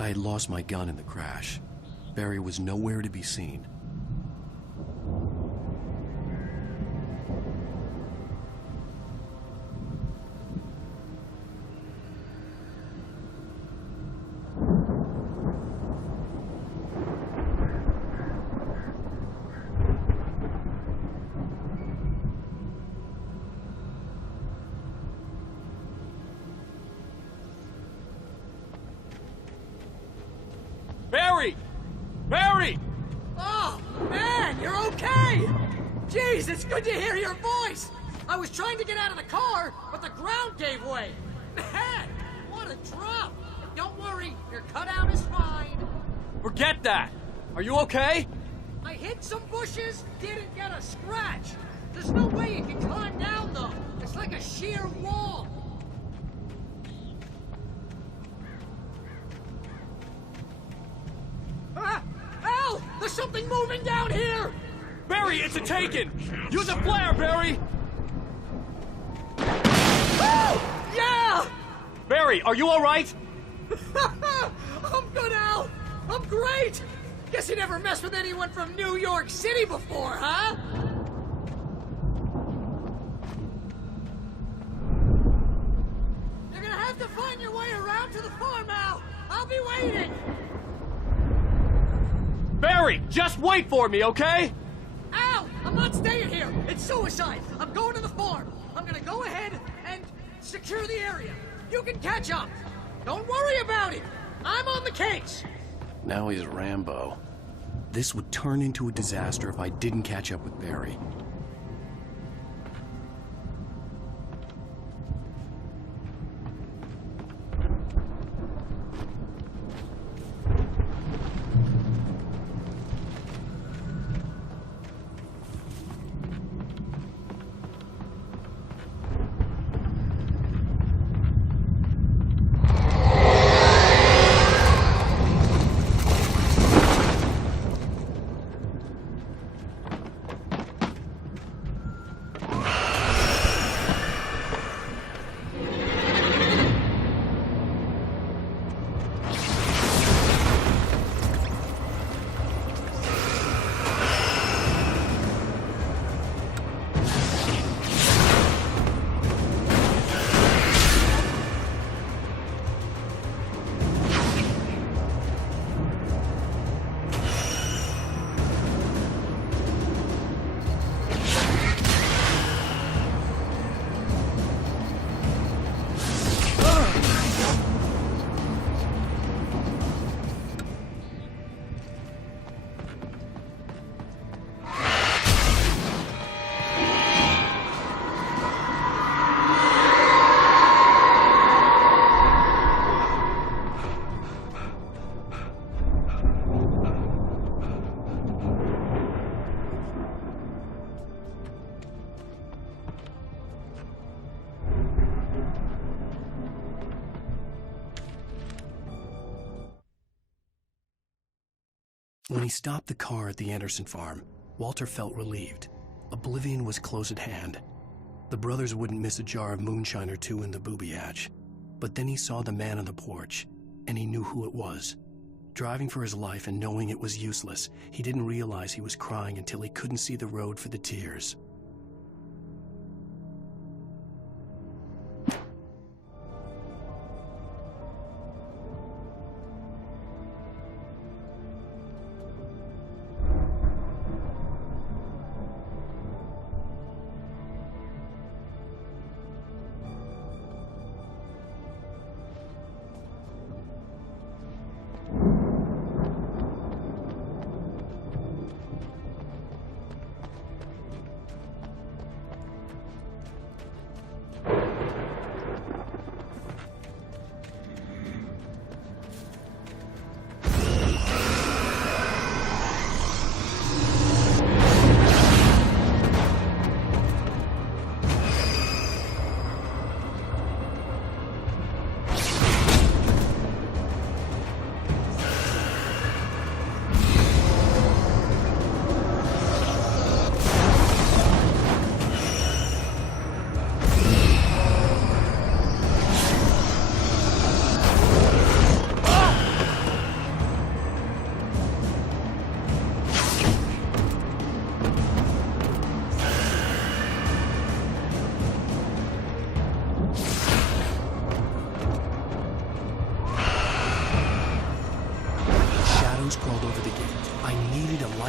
I had lost my gun in the crash. Barry was nowhere to be seen. Barry! Barry! Oh, man, you're okay! Jeez, it's good to hear your voice! I was trying to get out of the car, but the ground gave way! Man, what a drop! Don't worry, your cutout is fine. Forget that! Are you okay? I hit some bushes, didn't get a scratch. There's no way you can climb down, though. It's like a sheer wall. Ah! Al! There's something moving down here! Barry, it's a taken! Use a flare, Barry! Oh! Yeah! Barry, are you alright? I'm good, Al! I'm great! Guess you never messed with anyone from New York City before, huh? You're gonna have to find your way around to the farm, Al! I'll be waiting! Barry, just wait for me, okay? Al! I'm not staying here! It's suicide! I'm going to the farm! I'm gonna go ahead and secure the area. You can catch up! Don't worry about it! I'm on the case! Now he's Rambo. This would turn into a disaster if I didn't catch up with Barry. When he stopped the car at the Anderson farm, Walter felt relieved. Oblivion was close at hand. The brothers wouldn't miss a jar of moonshine or two in the booby hatch. But then he saw the man on the porch, and he knew who it was. Driving for his life and knowing it was useless, he didn't realize he was crying until he couldn't see the road for the tears.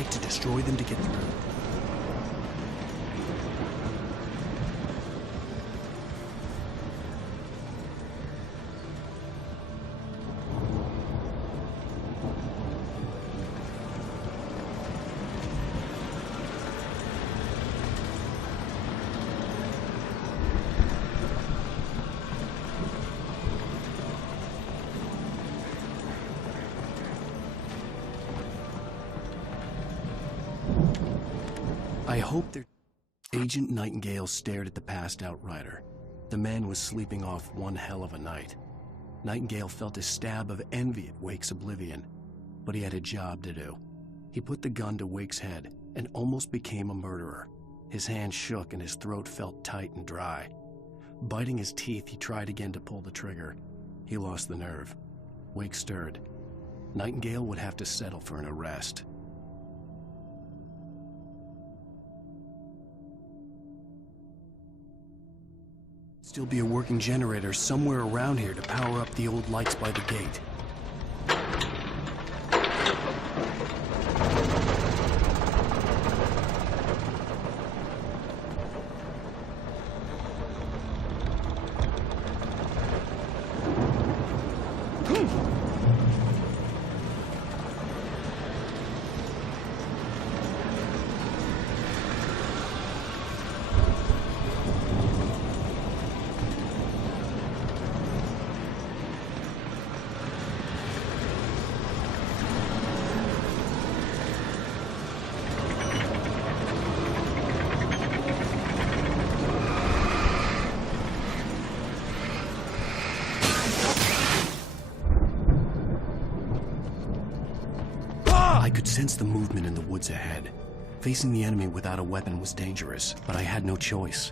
fight to destroy them to get through. I hope they're... Agent Nightingale stared at the passed-out rider. The man was sleeping off one hell of a night. Nightingale felt a stab of envy at Wake's oblivion, but he had a job to do. He put the gun to Wake's head and almost became a murderer. His hand shook and his throat felt tight and dry. Biting his teeth, he tried again to pull the trigger. He lost the nerve. Wake stirred. Nightingale would have to settle for an arrest. Still be a working generator somewhere around here to power up the old lights by the gate. I could sense the movement in the woods ahead. Facing the enemy without a weapon was dangerous, but I had no choice.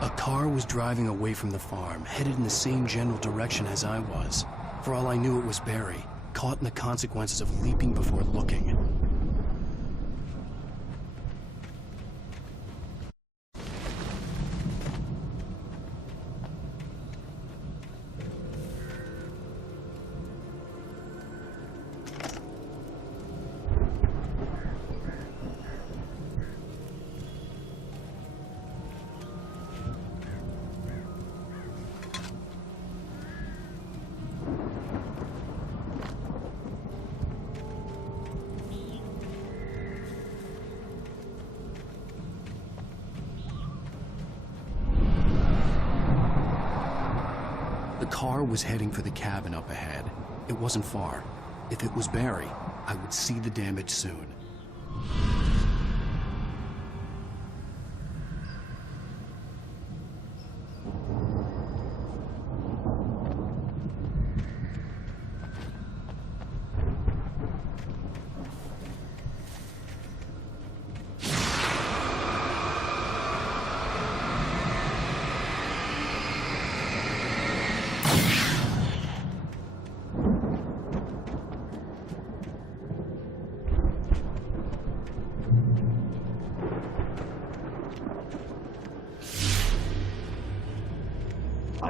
A car was driving away from the farm, headed in the same general direction as I was. For all I knew, it was Barry, caught in the consequences of leaping before looking. The car was heading for the cabin up ahead. It wasn't far. If it was Barry, I would see the damage soon.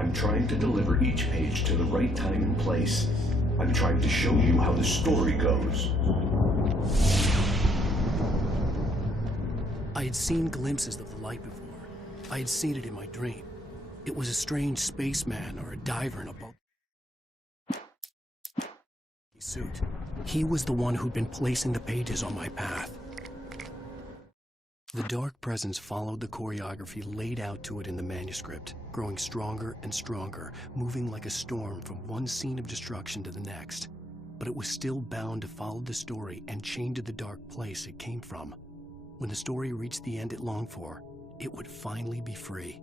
I'm trying to deliver each page to the right time and place. I'm trying to show you how the story goes. I had seen glimpses of the light before. I had seen it in my dream. It was a strange spaceman or a diver in a bulky suit. He was the one who'd been placing the pages on my path. The dark presence followed the choreography laid out to it in the manuscript, growing stronger and stronger, moving like a storm from one scene of destruction to the next. But it was still bound to follow the story and chained to the dark place it came from. When the story reached the end it longed for, it would finally be free.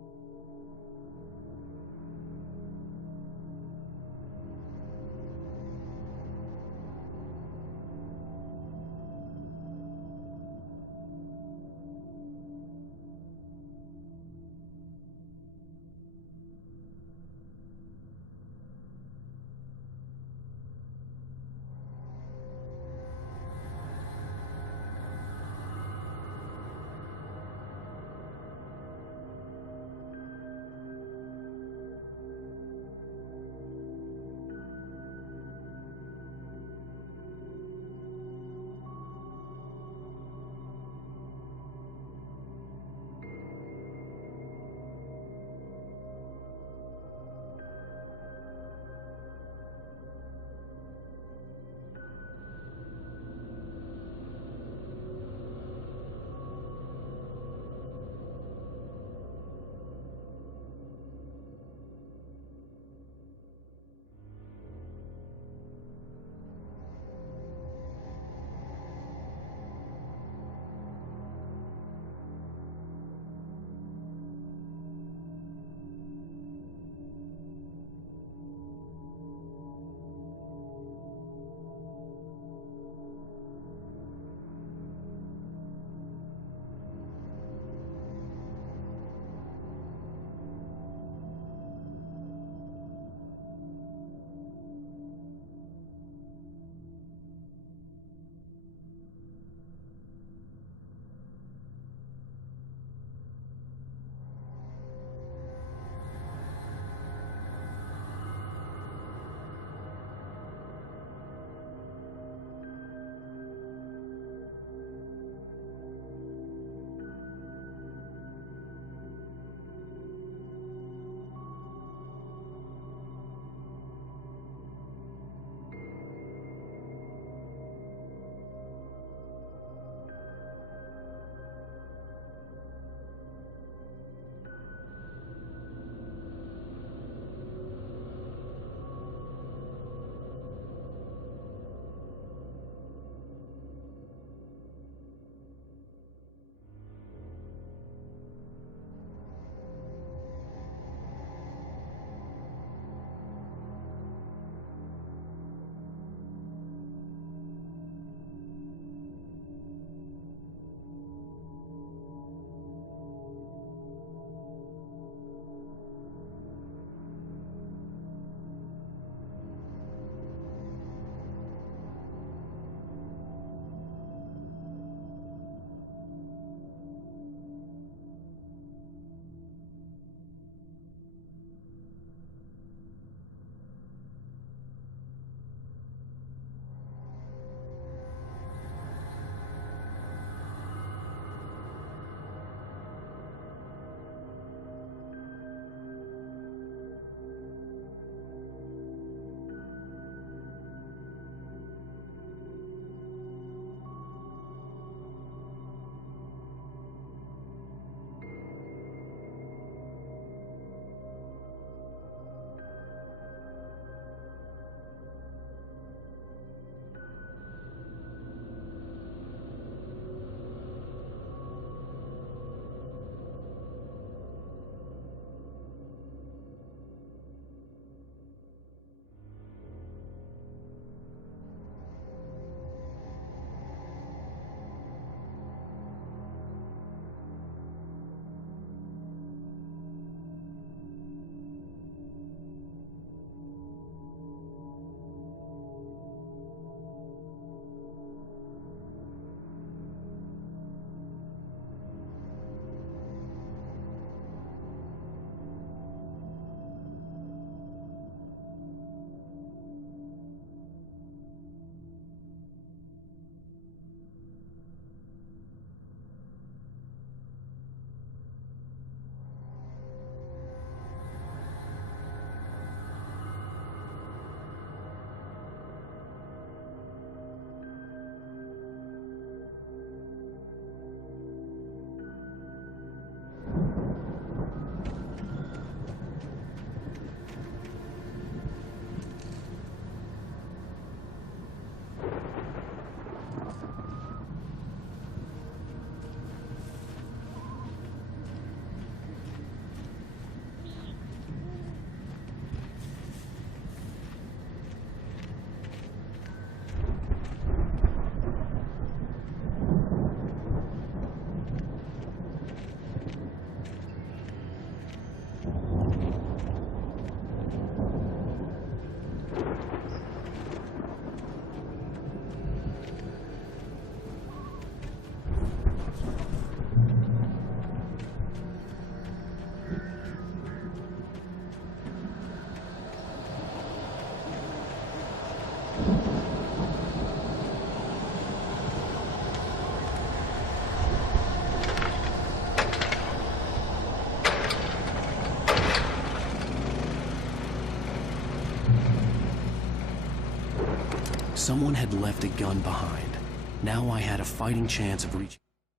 Someone had left a gun behind. Now I had a fighting chance of reaching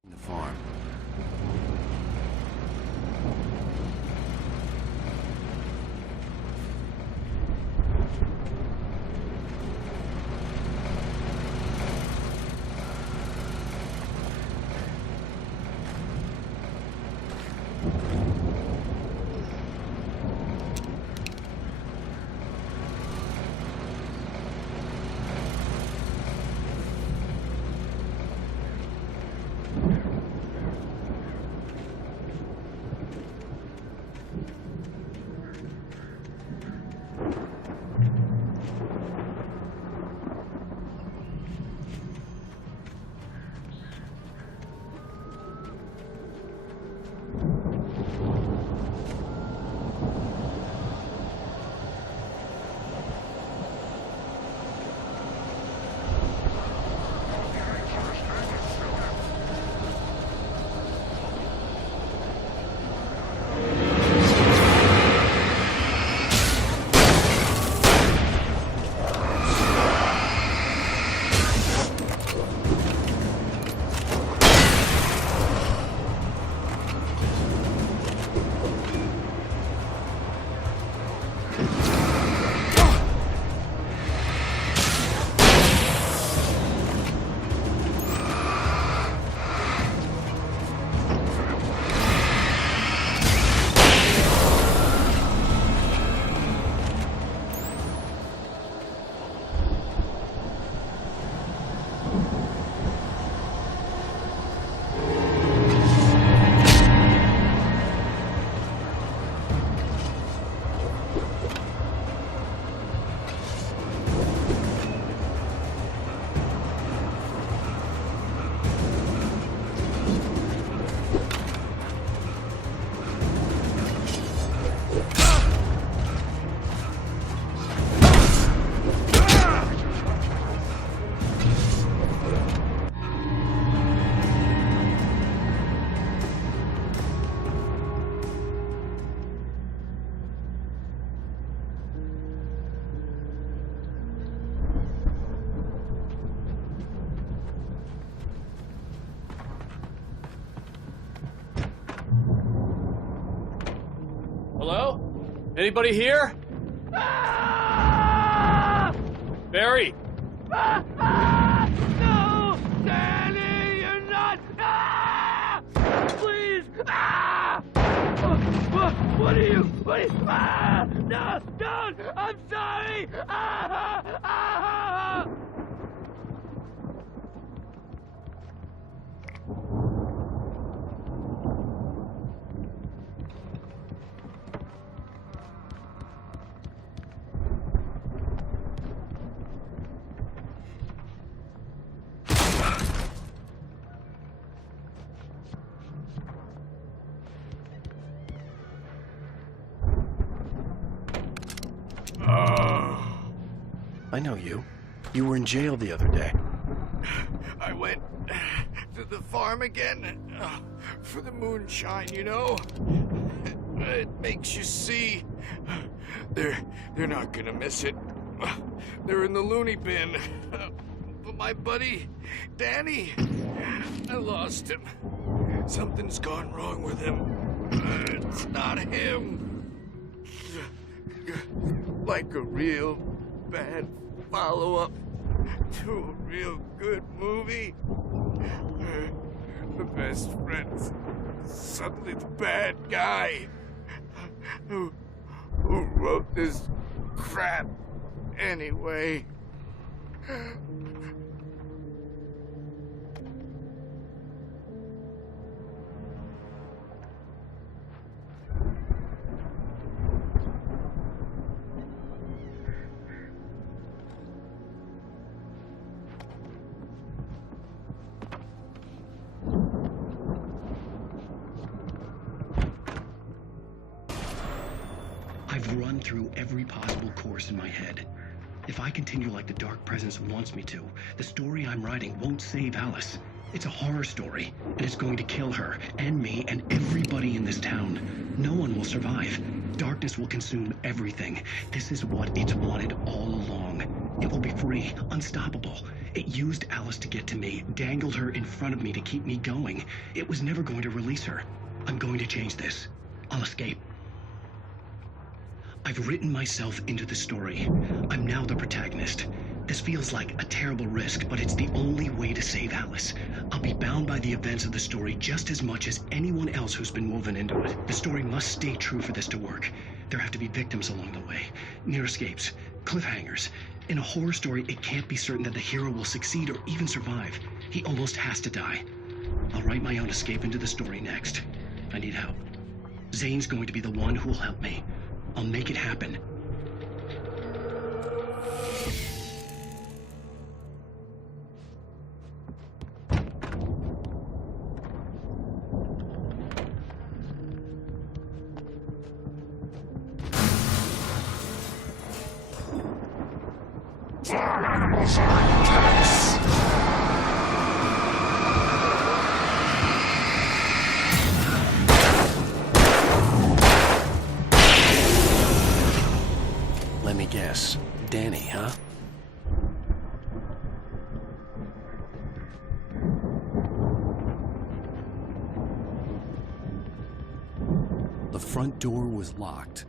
the farm. Hello? Anybody here? Barry? No! Danny, you're not! Please! What are you? No! Don't! I'm sorry! I know you. You were in jail the other day. I went to the farm again for the moonshine, you know? It makes you see. They're not gonna miss it. They're in the loony bin. But my buddy, Danny, I lost him. Something's gone wrong with him. It's not him. Like a real bad follow-up to a real good movie. The best friend's suddenly the bad guy who wrote this crap anyway. I've run through every possible course in my head. If I continue like the Dark Presence wants me to, the story I'm writing won't save Alice. It's a horror story, and it's going to kill her, and me, and everybody in this town. No one will survive. Darkness will consume everything. This is what it's wanted all along. It will be free, unstoppable. It used Alice to get to me, dangled her in front of me to keep me going. It was never going to release her. I'm going to change this. I'll escape. I've written myself into the story. I'm now the protagonist. This feels like a terrible risk, but it's the only way to save Alice. I'll be bound by the events of the story just as much as anyone else who's been woven into it. The story must stay true for this to work. There have to be victims along the way, near escapes, cliffhangers. In a horror story, it can't be certain that the hero will succeed or even survive. He almost has to die. I'll write my own escape into the story next. I need help. Zane's going to be the one who will help me. I'll make it happen. Let me guess. Danny, huh? The front door was locked.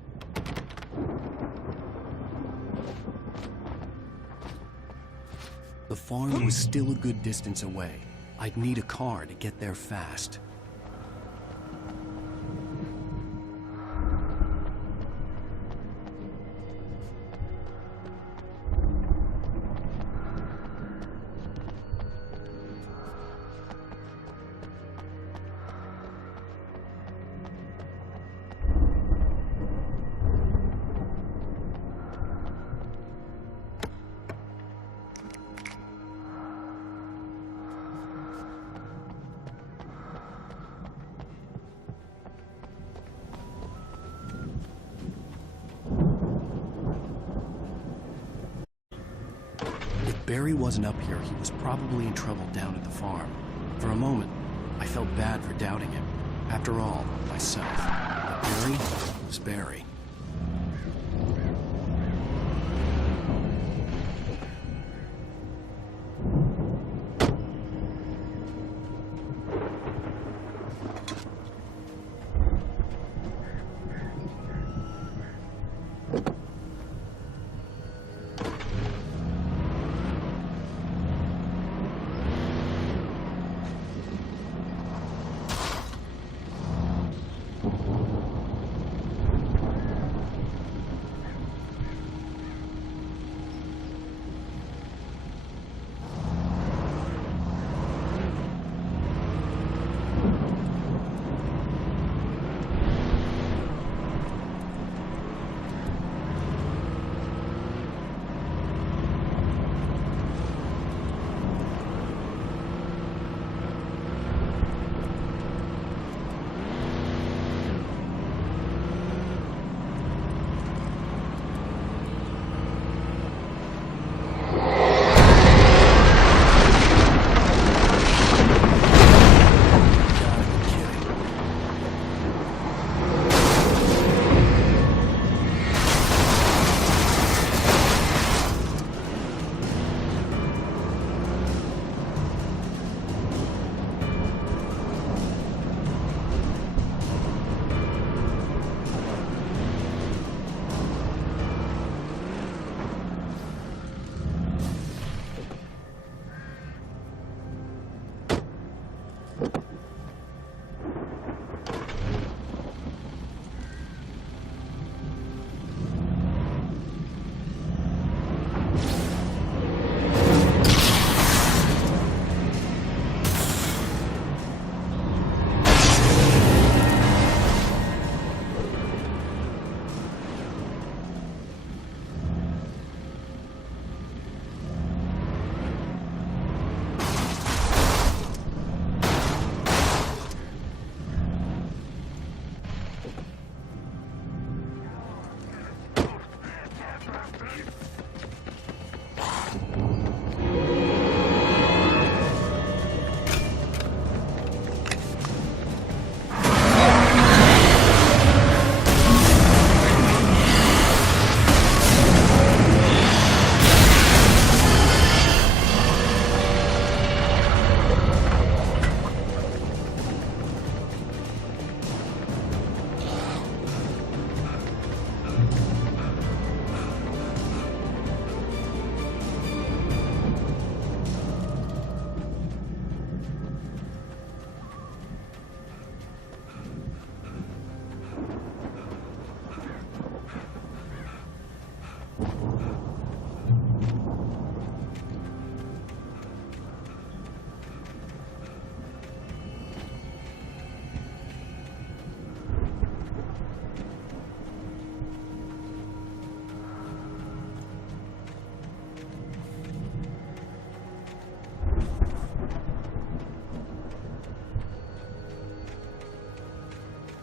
The farm was still a good distance away. I'd need a car to get there fast. Barry wasn't up here, he was probably in trouble down at the farm. For a moment, I felt bad for doubting him. After all, myself. But Barry was Barry.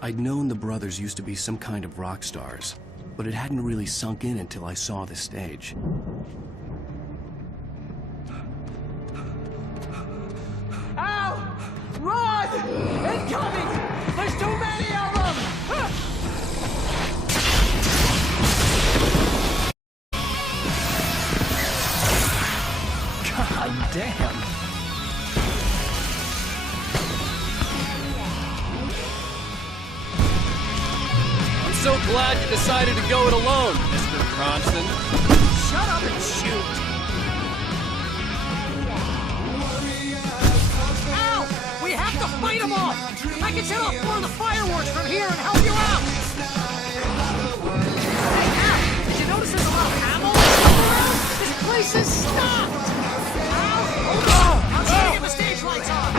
I'd known the brothers used to be some kind of rock stars, but it hadn't really sunk in until I saw the stage. Ow! Run! Incoming! There's too many of them! God damn! I'm so glad you decided to go it alone, Mr. Bronson. Shut up and shoot! Ow! We have to fight them off! I can set off more of the fireworks from here and help you out! Hey, Al! Did you notice there's a lot of ammo around? This place is stopped! Al! Hold on! I'm trying to get the stage lights on!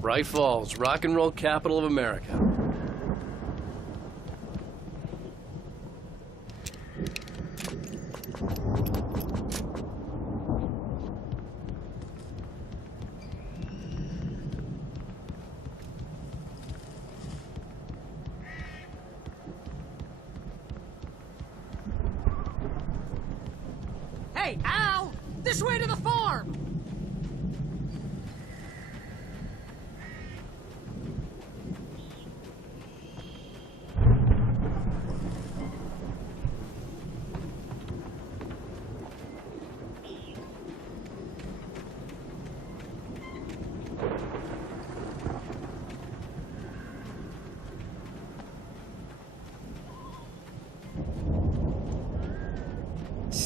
Bright Falls, rock and roll capital of America. Hey, Al! This way to the farm!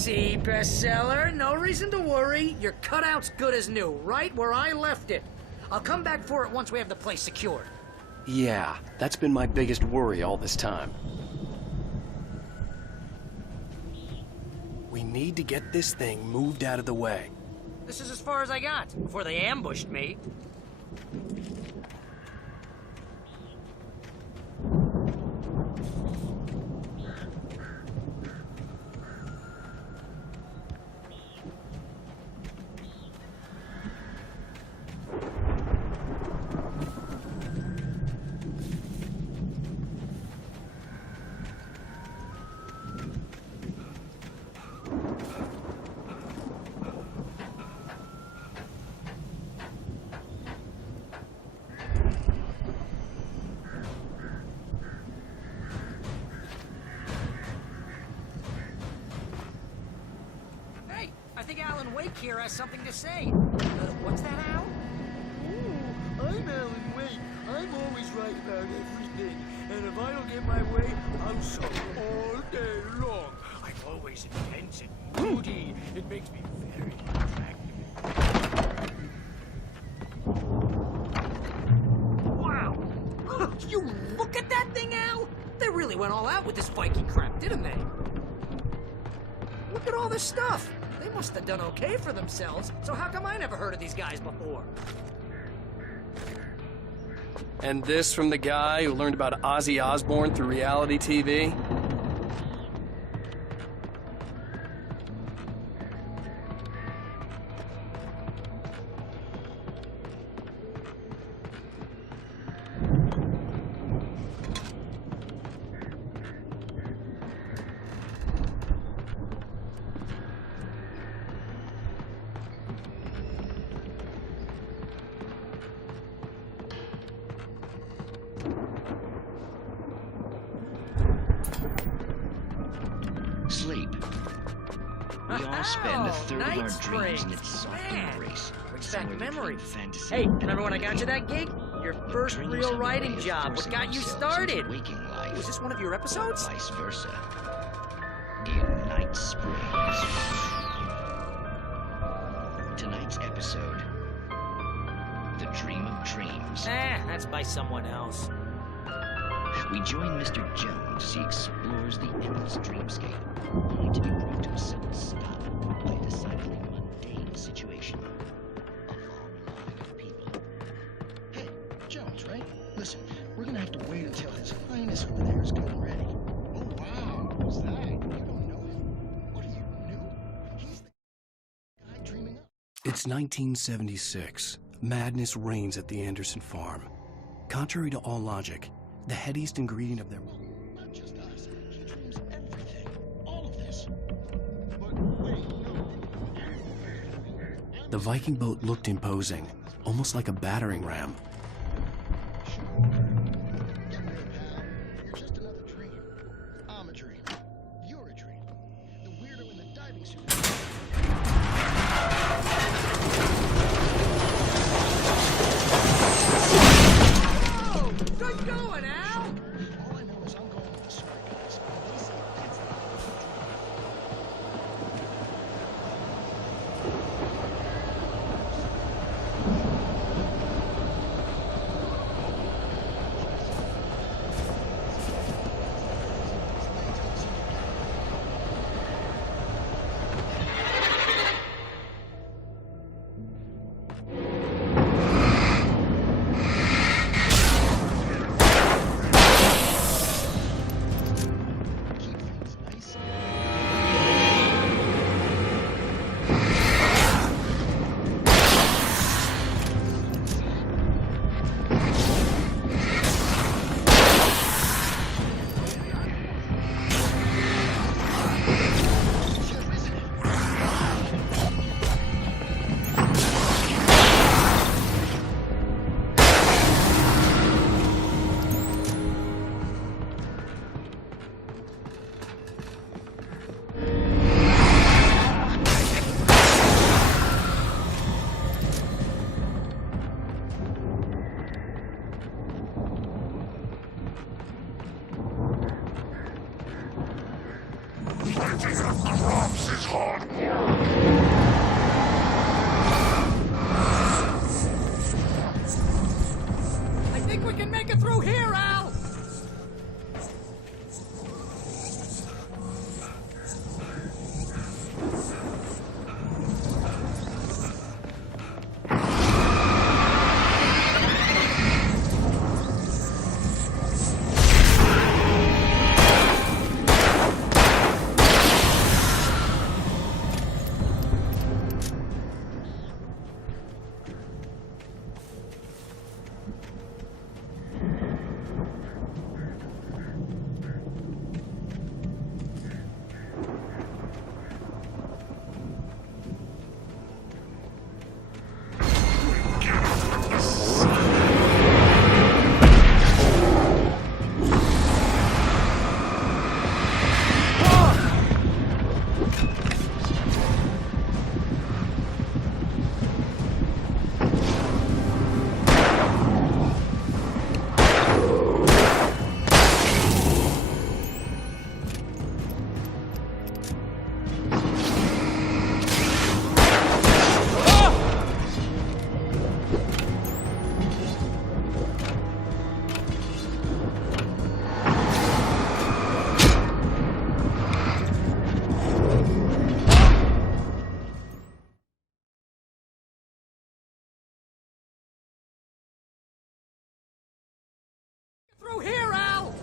See, bestseller, no reason to worry. Your cutout's good as new, right where I left it. I'll come back for it once we have the place secured. Yeah, that's been my biggest worry all this time. We need to get this thing moved out of the way. This is as far as I got before they ambushed me. Here has something to say. What's that, Al? Oh, I'm Alan Wake. I'm always right about everything. And if I don't get my way, I'll sulk all day long. I'm always intense and moody. It makes me very attractive. Wow! You look at that thing, Al! They really went all out with this Viking crap, didn't they? Look at all this stuff. They must have done okay for themselves, so how come I never heard of these guys before? And this from the guy who learned about Ozzy Osbourne through reality TV? Sleep. We all spend a third of our night dreams in springs. its soft Man, embrace. brings somewhere back between memories. fantasy Hey, and remember when I got you that gig? Your first Dreams real have a way writing of job. What forcing got you themselves into started? waking life, Was this one of your or episodes? vice versa. In Night Springs. Tonight's episode: The Dream of Dreams. That's by someone else. We join Mr. Jones as he explores the endless dreamscape, only to be brought to a sudden stop by a decidedly mundane situation. A long line of people. Hey, Jones, right? Listen, we're gonna have to wait until His Highness over there is getting ready. Oh, wow. Who's that? You don't know him. What are you, new? He's the guy dreaming up. It's 1976. Madness reigns at the Anderson farm. Contrary to all logic, the headiest ingredient of their... Not just us. He dreams everything. All of this. But wait, no. The Viking boat looked imposing, almost like a battering ram. Get real, pal. You're just another dream. I'm a dream. You're a dream. The weirdo in the diving suit. Whoa! Good going, Al! All I know is I'm going with the smart guys. They say that's the I think we can make it through here, Al! Through here, Al!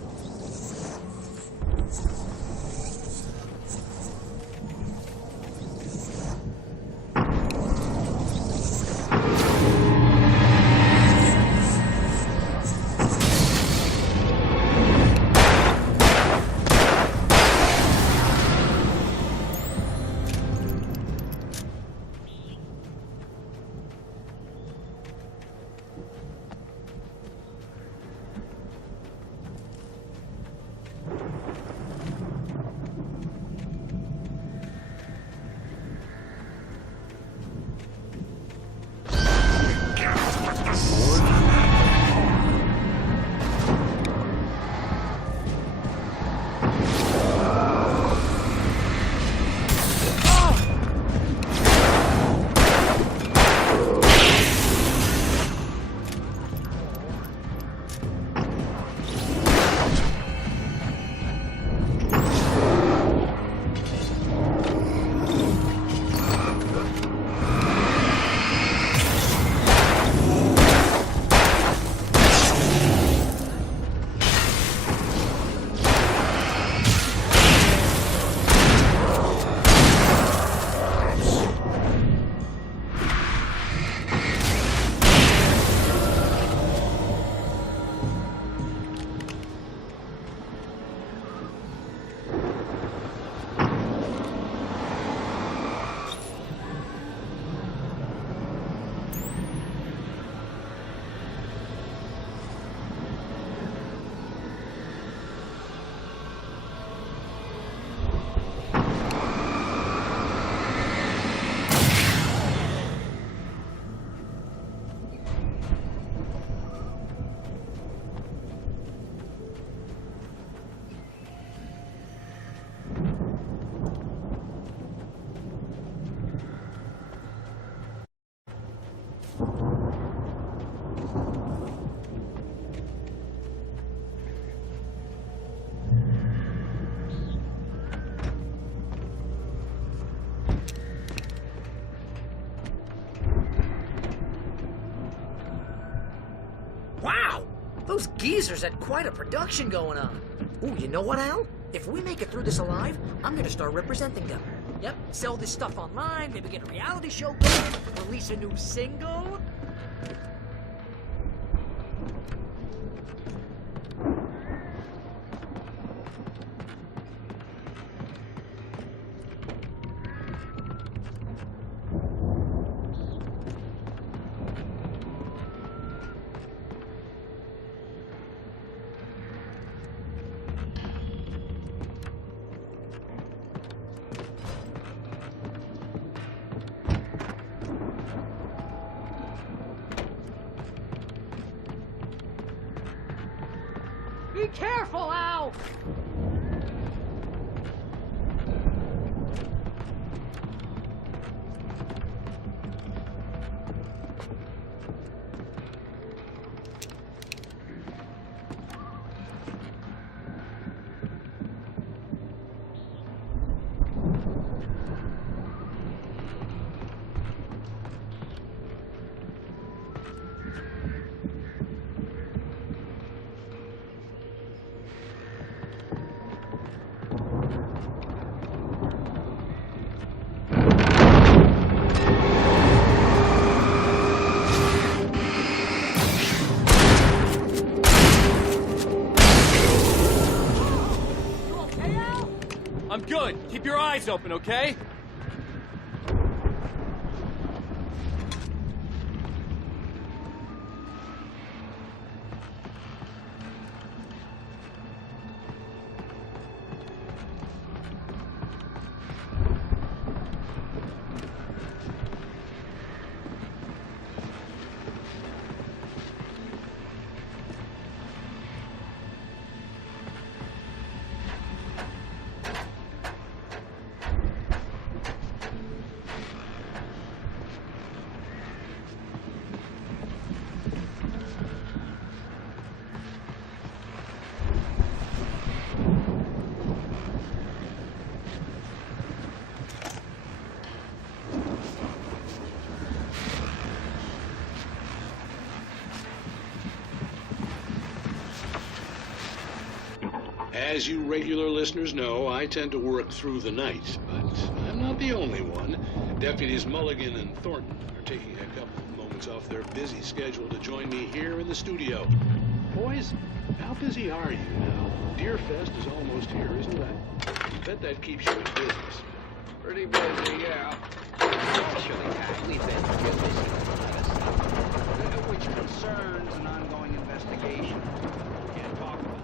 Those geezers had quite a production going on. Ooh, you know what, Al? If we make it through this alive, I'm gonna start representing them. Yep, sell this stuff online, maybe get a reality show going, release a new single. Be careful, Al! I'm good. Keep your eyes open, okay? As you regular listeners know, I tend to work through the night, but I'm not the only one. Deputies Mulligan and Thornton are taking a couple of moments off their busy schedule to join me here in the studio. Boys, how busy are you now? Deerfest is almost here, isn't it? I bet that keeps you in business. Pretty busy, yeah. Actually, we've been real busy with a lot of stuff, which concerns an ongoing investigation. Can't talk about it.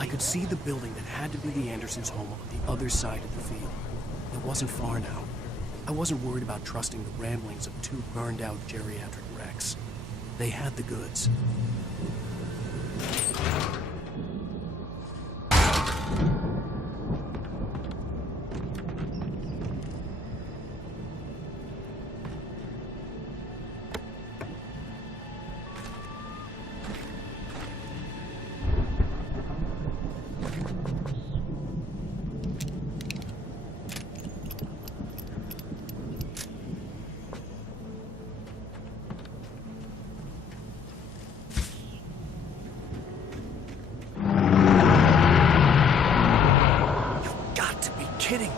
I could see the building that had to be the Andersons' home on the other side of the field. It wasn't far now. I wasn't worried about trusting the ramblings of two burned-out geriatric wrecks. They had the goods. Kidding me.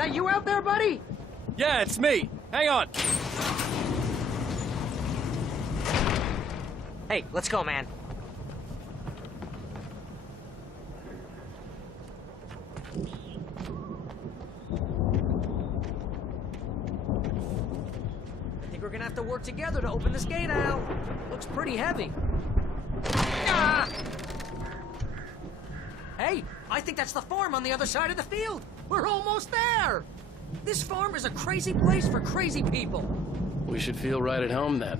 that you out there, buddy? Yeah, it's me. Hang on. Hey, let's go, man. I think we're gonna have to work together to open this gate, Al. Looks pretty heavy. Ah! Hey, I think that's the farm on the other side of the field. We're almost there. This farm is a crazy place for crazy people. We should feel right at home then.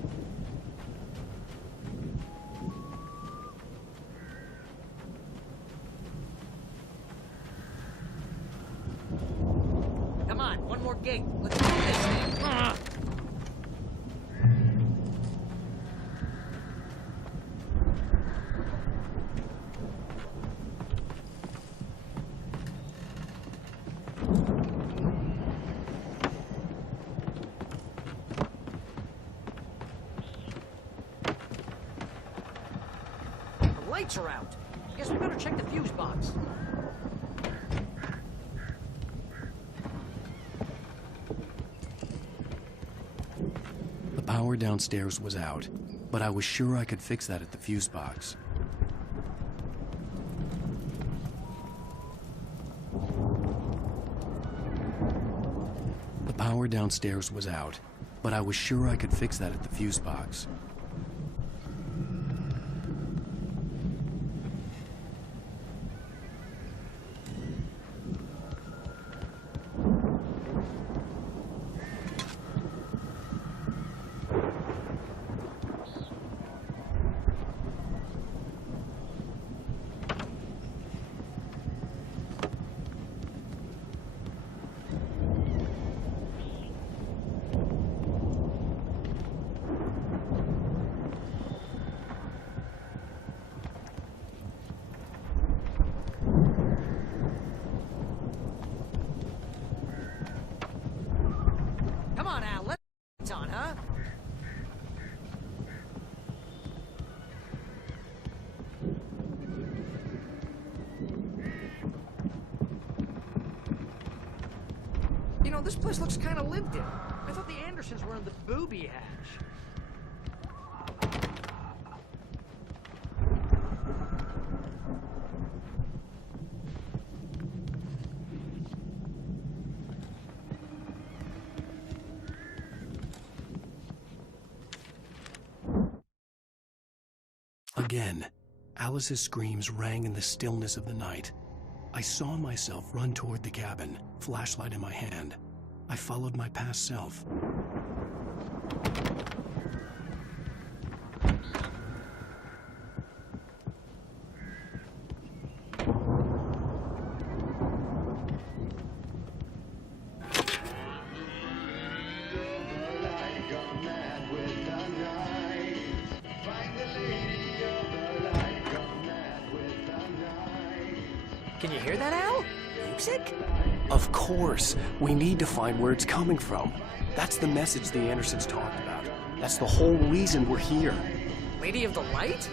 Come on, one more gate. Let's do this thing. The lights are out. Guess we better check the fuse box. The power downstairs was out, but I was sure I could fix that at the fuse box. The power downstairs was out, but I was sure I could fix that at the fuse box. Come on, Al, let's on, huh? You know, this place looks kind of lived in. I thought the Andersons were in the booby hatch. Again, Alice's screams rang in the stillness of the night. I saw myself run toward the cabin, flashlight in my hand. I followed my past self. Can you hear that, Al? Music? Of course, we need to find where it's coming from. That's the message the Andersons talked about. That's the whole reason we're here. Lady of the Light?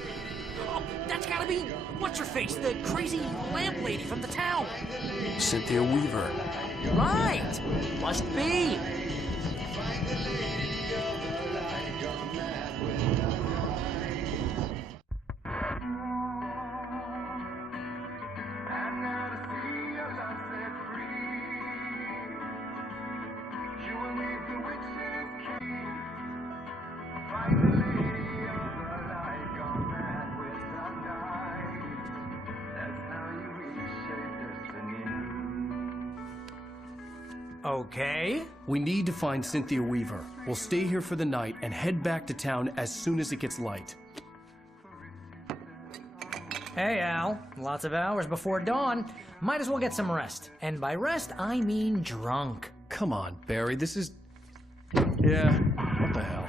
Oh, that's gotta be what's-her-face, the crazy lamp lady from the town. Cynthia Weaver. Right! Must be! Okay. We need to find Cynthia Weaver. We'll stay here for the night and head back to town as soon as it gets light. Hey, Al. Lots of hours before dawn. Might as well get some rest. And by rest, I mean drunk. Come on, Barry, this is... Yeah, what the hell?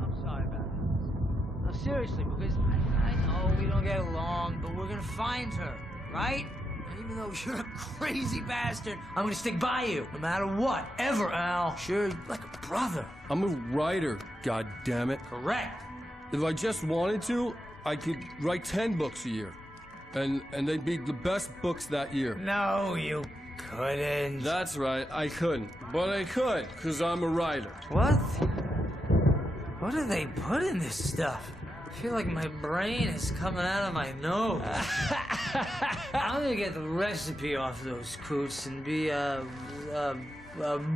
I'm sorry about that. No, seriously, because I know we don't get along, but we're gonna find her, right? And even though you're a crazy bastard, I'm gonna stick by you, no matter what, ever, Al. Sure, you're like a brother. I'm a writer, goddammit. Correct. If I just wanted to, I could write 10 books a year. And they'd be the best books that year. No, you couldn't. That's right, I couldn't. But I could, because I'm a writer. What? What do they put in this stuff? I feel like my brain is coming out of my nose. I'm gonna get the recipe off those coots and be a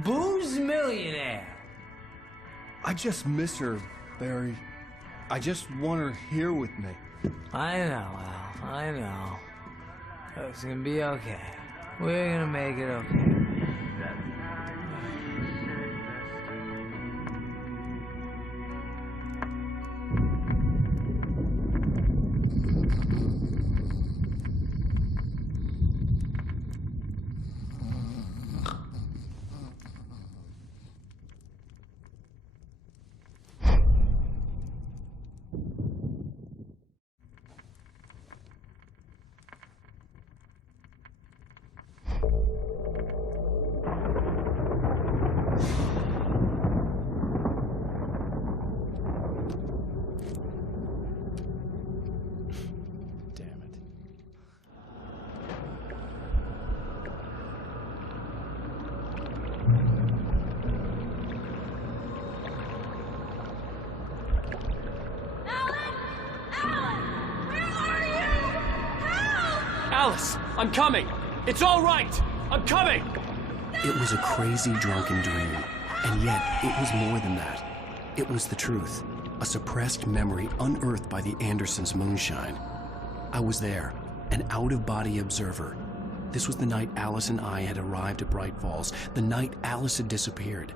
booze millionaire. I just miss her, Barry. I just want her here with me. I know, Al. I know. It's gonna be okay. We're gonna make it okay. Alice, I'm coming! It's all right! I'm coming! It was a crazy, drunken dream, and yet it was more than that. It was the truth, a suppressed memory unearthed by the Andersons' moonshine. I was there, an out-of-body observer. This was the night Alice and I had arrived at Bright Falls, the night Alice had disappeared.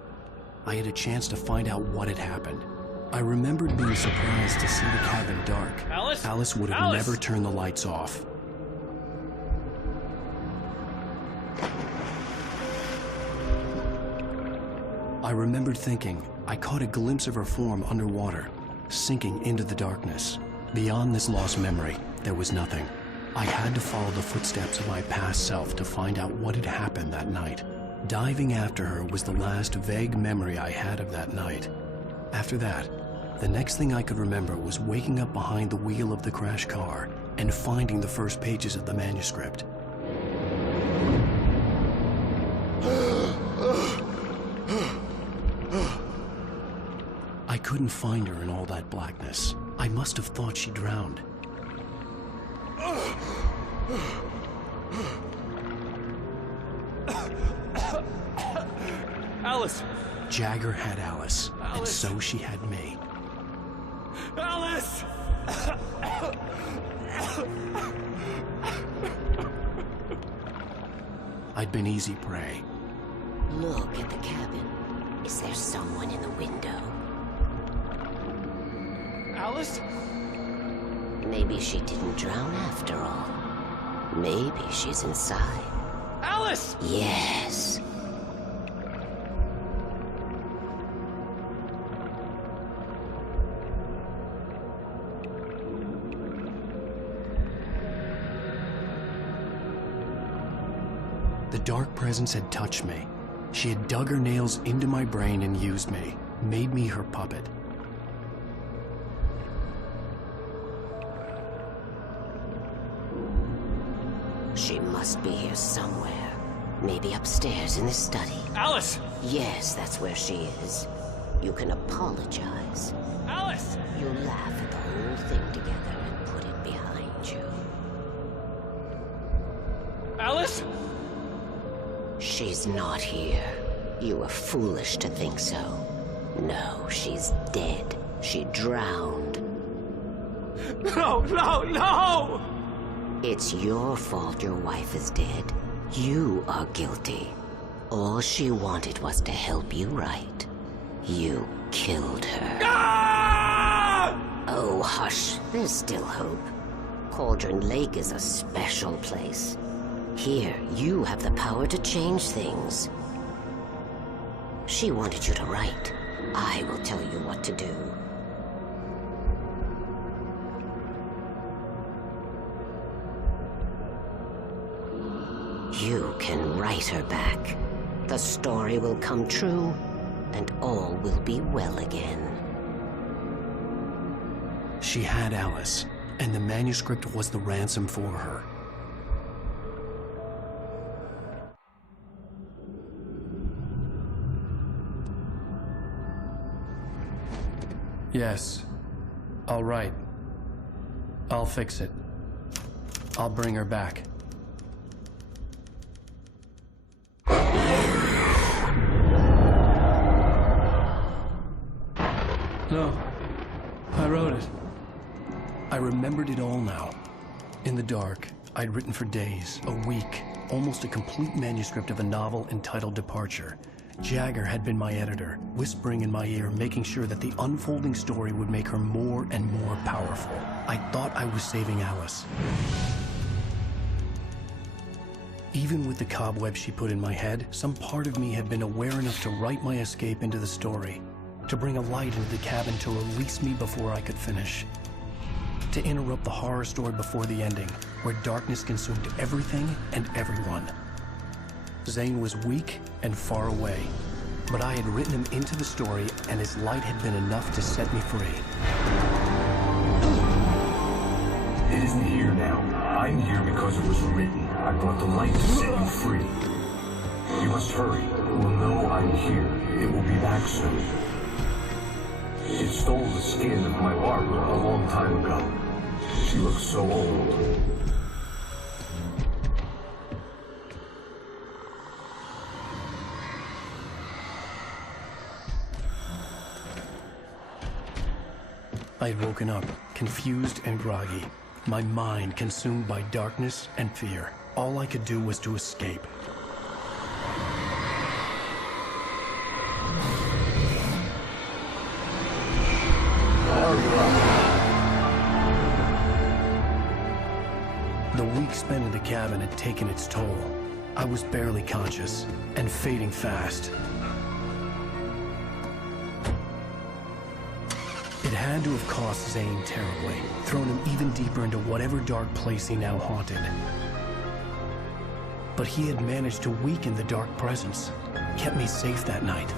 I had a chance to find out what had happened. I remembered being surprised to see the cabin dark. Alice? Alice would have never turned the lights off. I remembered thinking I caught a glimpse of her form underwater, sinking into the darkness. Beyond this lost memory, there was nothing. I had to follow the footsteps of my past self to find out what had happened that night. Diving after her was the last vague memory I had of that night. After that, the next thing I could remember was waking up behind the wheel of the crashed car and finding the first pages of the manuscript. I couldn't find her in all that blackness. I must have thought she drowned. Alice! Jagger had Alice, and so she had me. Alice! I'd been easy prey. Look at the cabin. Is there someone in the window? Alice? Maybe she didn't drown after all. Maybe she's inside. Alice! Yes. The dark presence had touched me. She had dug her nails into my brain and used me, made me her puppet. She must be here somewhere. Maybe upstairs in the study. Alice! Yes, that's where she is. You can apologize. Alice! You laugh at the whole thing together and put it behind you. Alice? She's not here. You were foolish to think so. No, she's dead. She drowned. No, no, no! It's your fault your wife is dead. You are guilty. All she wanted was to help you right. You killed her. Ah! Oh, hush. There's still hope. Cauldron Lake is a special place. Here, you have the power to change things. She wanted you to write. I will tell you what to do. You can write her back. The story will come true, and all will be well again. She had Alice, and the manuscript was the ransom for her. Yes. All right. I'll fix it. I'll bring her back. No. I wrote it. I remembered it all now. In the dark, I'd written for days, a week, almost a complete manuscript of a novel entitled Departure. Jagger had been my editor, whispering in my ear, making sure that the unfolding story would make her more and more powerful. I thought I was saving Alice. Even with the cobweb she put in my head, some part of me had been aware enough to write my escape into the story, to bring a light into the cabin to release me before I could finish, to interrupt the horror story before the ending, where darkness consumed everything and everyone. Zane was weak and far away, but I had written him into the story, and his light had been enough to set me free. It isn't here now. I'm here because it was written. I brought the light to set you free. You must hurry. It will know I'm here. It will be back soon. It stole the skin of my Barbara a long time ago. She looks so old. I had woken up, confused and groggy, my mind consumed by darkness and fear. All I could do was to escape. The week spent in the cabin had taken its toll. I was barely conscious, and fading fast. It had to have cost Zane terribly, thrown him even deeper into whatever dark place he now haunted. But he had managed to weaken the dark presence, kept me safe that night.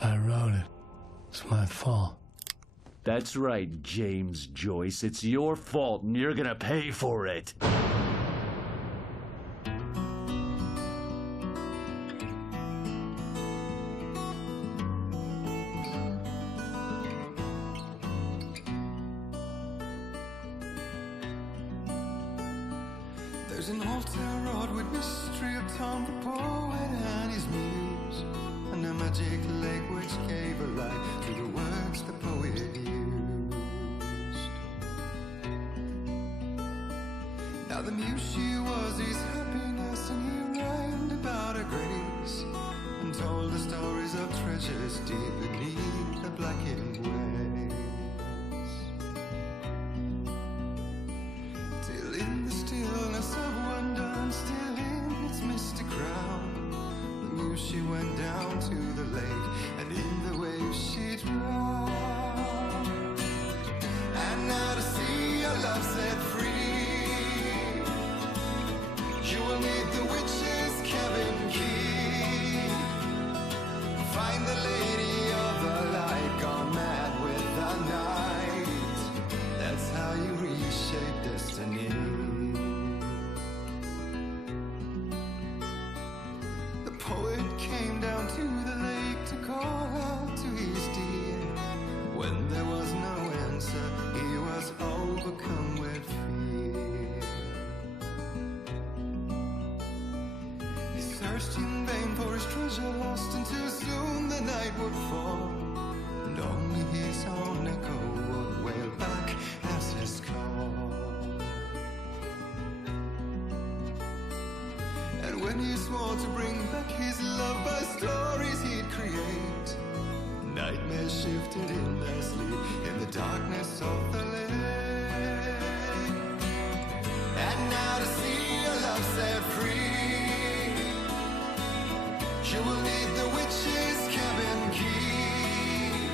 I wrote it. It's my fault. That's right, James Joyce. It's your fault, and you're gonna pay for it. There's an old town road with mystery of Tom the poet and his muse, and a magic lake which gave a life to the words the poet used. Now the muse she was his happiness, and he rhymed about her grace, and told the stories of treasures deep beneath the blackened waves. Till in the stillness of wonder, and still in its misty crown, the muse she went down to the lake, and in the waves she drowned. And now to see your love set free, you will need the witch's cabin key. Find the lady of the light, gone mad with the night. That's how you reshape destiny. The poet came down to the lake to call out to his dear. When there was no answer, he was overcome with fear. He searched in vain for his treasure lost, and too soon the night would fall, and only his own echo would wail back as his call. And when he swore to bring back his love by stories he'd create, nightmares shifted in their sleep in the darkness of the lake. And now to see your love set free, you will need the witch's cabin key.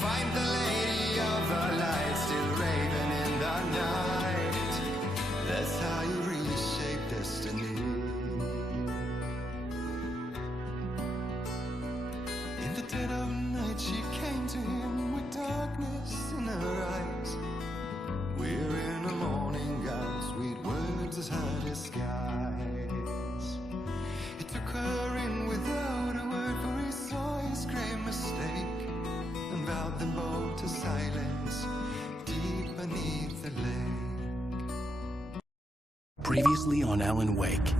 Find the lady of the light still reigning. as her disguise. He took her in without a word, for he saw his great mistake, and vowed them both to silence deep beneath the lake. Previously on Alan Wake.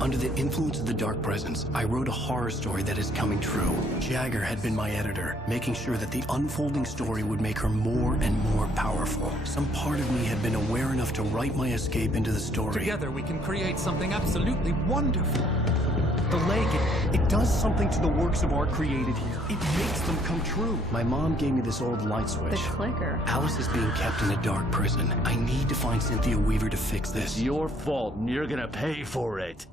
Under the influence of the dark presence, I wrote a horror story that is coming true. Jagger had been my editor, making sure that the unfolding story would make her more and more powerful. Some part of me had been aware enough to write my escape into the story. Together we can create something absolutely wonderful. The lake, it does something to the works of art created here. It makes them come true. My mom gave me this old light switch. The clicker. Alice is being kept in a dark prison. I need to find Cynthia Weaver to fix this. It's your fault, and you're gonna pay for it.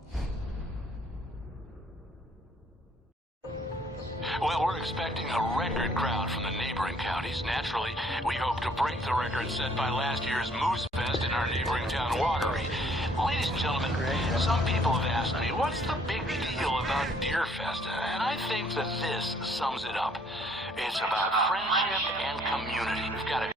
Well, we're expecting a record crowd from the neighboring counties. Naturally, we hope to break the record set by last year's Moose Fest in our neighboring town, Watery. Ladies and gentlemen, some people have asked me, what's the big deal about Deer Fest? And I think that this sums it up. It's about friendship and community. We've got a